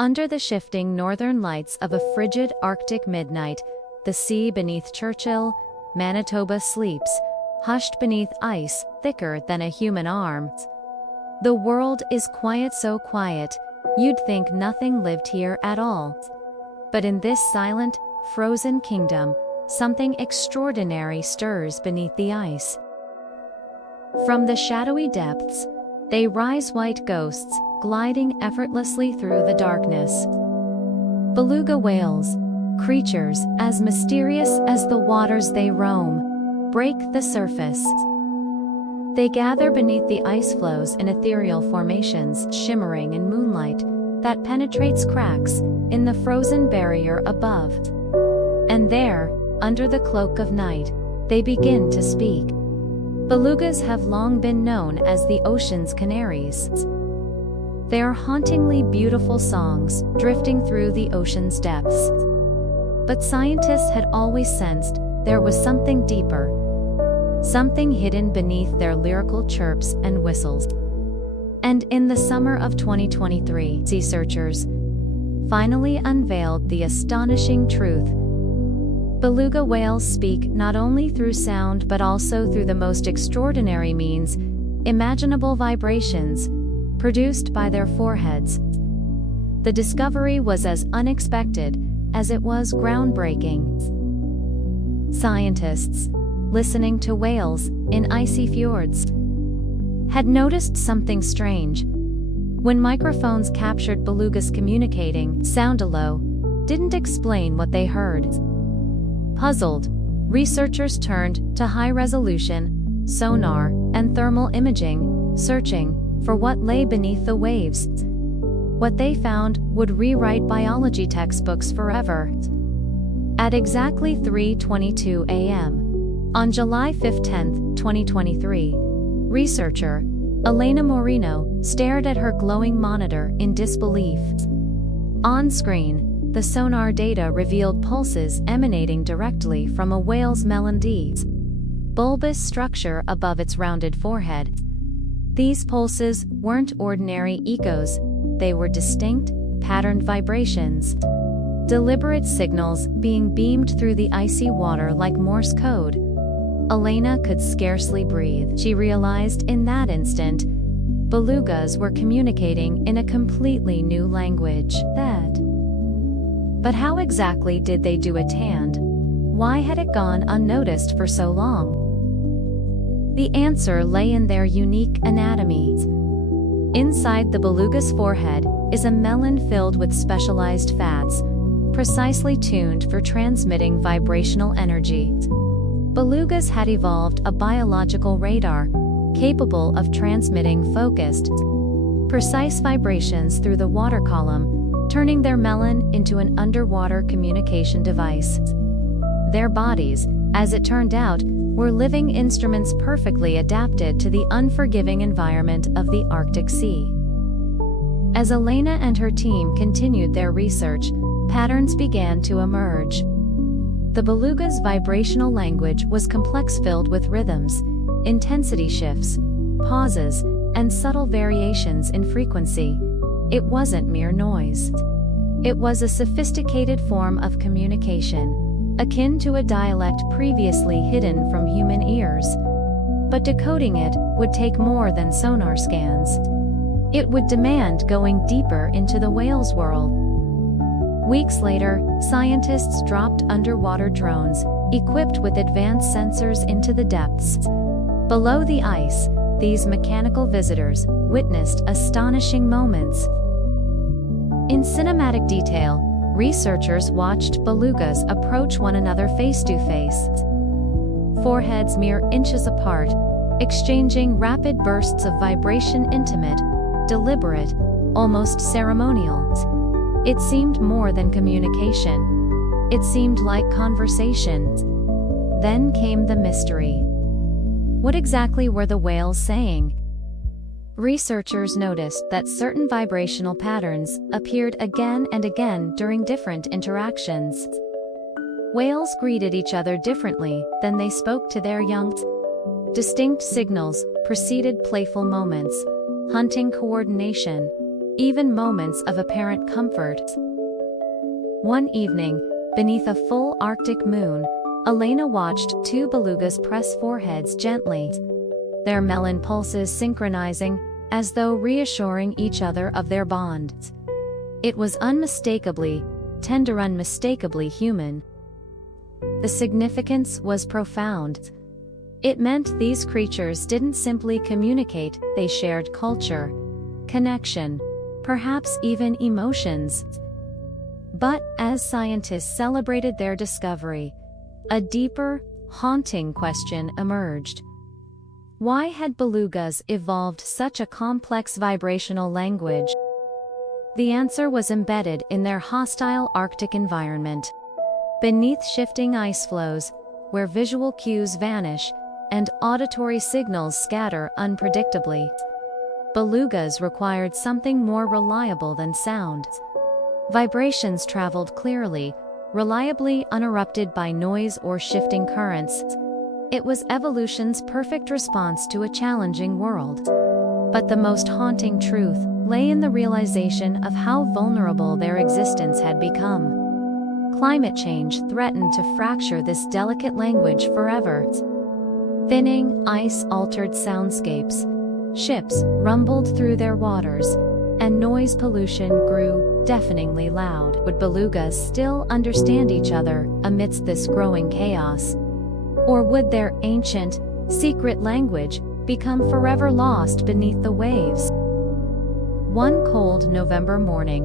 Under the shifting northern lights of a frigid Arctic midnight, the sea beneath Churchill, Manitoba sleeps, hushed beneath ice thicker than a human arm. The world is quiet, so quiet, you'd think nothing lived here at all. But in this silent, frozen kingdom, something extraordinary stirs beneath the ice. From the shadowy depths, they rise, white ghosts, gliding effortlessly through the darkness. Beluga whales, creatures as mysterious as the waters they roam, break the surface. They gather beneath the ice floes in ethereal formations, shimmering in moonlight that penetrates cracks in the frozen barrier above. And there, under the cloak of night, they begin to speak. Belugas have long been known as the ocean's canaries. They are hauntingly beautiful songs, drifting through the ocean's depths. But scientists had always sensed there was something deeper, something hidden beneath their lyrical chirps and whistles. And in the summer of 2023, researchers finally unveiled the astonishing truth. Beluga whales speak not only through sound but also through the most extraordinary means imaginable, vibrations produced by their foreheads. The discovery was as unexpected as it was groundbreaking. Scientists, listening to whales in icy fjords, had noticed something strange. When microphones captured belugas communicating, sound alone didn't explain what they heard. Puzzled, researchers turned to high-resolution sonar and thermal imaging, searching for what lay beneath the waves. What they found would rewrite biology textbooks forever. At exactly 3:22 a.m. on July 5, 2023, researcher Elena Moreno stared at her glowing monitor in disbelief. On screen, the sonar data revealed pulses emanating directly from a whale's melande's bulbous structure above its rounded forehead. These pulses weren't ordinary echoes, they were distinct, patterned vibrations, deliberate signals being beamed through the icy water like Morse code. Elena could scarcely breathe. She realized in that instant, belugas were communicating in a completely new language. But how exactly did they do it, and why had it gone unnoticed for so long? The answer lay in their unique anatomy. Inside the beluga's forehead is a melon filled with specialized fats, precisely tuned for transmitting vibrational energy. Belugas had evolved a biological radar, capable of transmitting focused, precise vibrations through the water column, turning their melon into an underwater communication device. Their bodies, as it turned out, were living instruments perfectly adapted to the unforgiving environment of the Arctic Sea. As Elena and her team continued their research, patterns began to emerge. The beluga's vibrational language was complex, filled with rhythms, intensity shifts, pauses, and subtle variations in frequency. It wasn't mere noise. It was a sophisticated form of communication, akin to a dialect previously hidden from human ears. But decoding it would take more than sonar scans. It would demand going deeper into the whale's world. Weeks later, scientists dropped underwater drones, equipped with advanced sensors into the depths. Below the ice, these mechanical visitors witnessed astonishing moments. In cinematic detail, researchers watched belugas approach one another face to face, foreheads mere inches apart, exchanging rapid bursts of vibration, intimate, deliberate, almost ceremonial. It seemed more than communication. It seemed like conversation. Then came the mystery. What exactly were the whales saying? Researchers noticed that certain vibrational patterns appeared again and again during different interactions. Whales greeted each other differently than they spoke to their young. Distinct signals preceded playful moments, hunting coordination, even moments of apparent comfort. One evening, beneath a full Arctic moon, Elena watched two belugas press foreheads gently, their melon pulses synchronizing, as though reassuring each other of their bond. It was unmistakably tender, unmistakably human. The significance was profound. It meant these creatures didn't simply communicate, they shared culture, connection, perhaps even emotions. But as scientists celebrated their discovery, a deeper, haunting question emerged. Why had belugas evolved such a complex vibrational language? The answer was embedded in their hostile Arctic environment. Beneath shifting ice flows, where visual cues vanish and auditory signals scatter unpredictably, belugas required something more reliable than sound. Vibrations traveled clearly, reliably, uninterrupted by noise or shifting currents. It was evolution's perfect response to a challenging world. But the most haunting truth lay in the realization of how vulnerable their existence had become. Climate change threatened to fracture this delicate language forever. Thinning ice altered soundscapes, ships rumbled through their waters, and noise pollution grew deafeningly loud. Would belugas still understand each other amidst this growing chaos? Or would their ancient, secret language become forever lost beneath the waves? One cold November morning,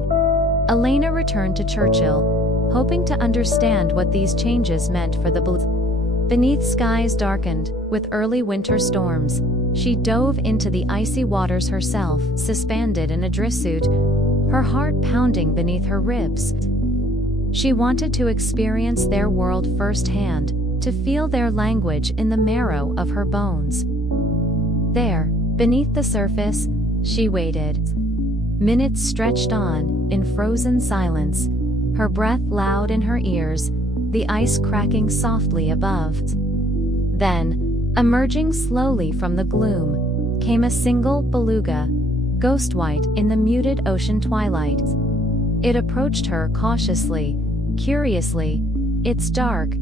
Elena returned to Churchill, hoping to understand what these changes meant for the belugas. Beneath skies darkened with early winter storms, she dove into the icy waters herself, suspended in a dresssuit, her heart pounding beneath her ribs. She wanted to experience their world firsthand, to feel their language in the marrow of her bones. There, beneath the surface, she waited. Minutes stretched on, in frozen silence, her breath loud in her ears, the ice cracking softly above. Then, emerging slowly from the gloom, came a single beluga, ghost-white in the muted ocean twilight. It approached her cautiously, curiously, its dark,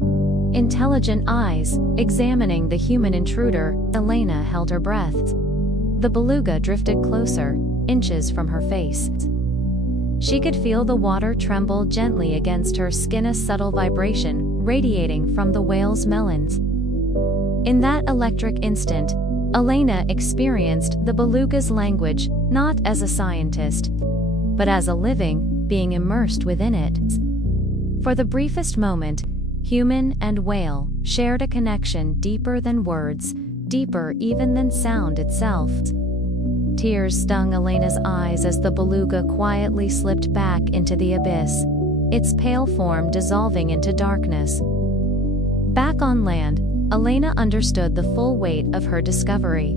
intelligent eyes examining the human intruder. Elena held her breath. The beluga drifted closer, inches from her face. She could feel the water tremble gently against her skin, a subtle vibration radiating from the whale's melons. In that electric instant, Elena experienced the beluga's language not as a scientist, but as a living being immersed within it. For the briefest moment, human and whale shared a connection deeper than words, deeper even than sound itself. Tears stung Elena's eyes as the beluga quietly slipped back into the abyss, its pale form dissolving into darkness. Back on land, Elena understood the full weight of her discovery.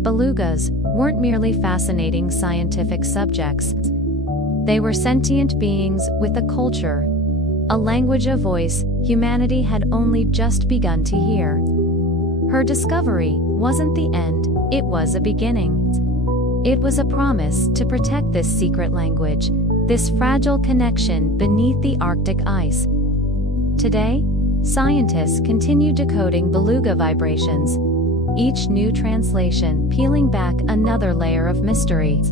Belugas weren't merely fascinating scientific subjects. They were sentient beings with a culture, a language, a voice humanity had only just begun to hear. Her discovery wasn't the end, it was a beginning. It was a promise to protect this secret language, this fragile connection beneath the Arctic ice. Today, scientists continue decoding beluga vibrations, each new translation peeling back another layer of mystery.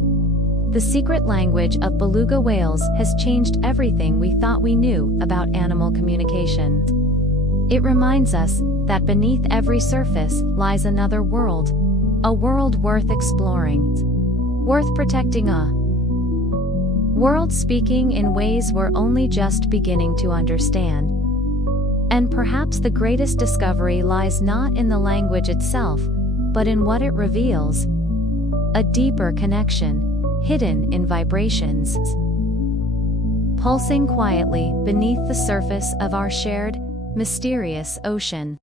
The secret language of beluga whales has changed everything we thought we knew about animal communication. It reminds us that beneath every surface lies another world, a world worth exploring, worth protecting, a world speaking in ways we're only just beginning to understand. And perhaps the greatest discovery lies not in the language itself, but in what it reveals, a deeper connection, hidden in vibrations, pulsing quietly beneath the surface of our shared, mysterious ocean.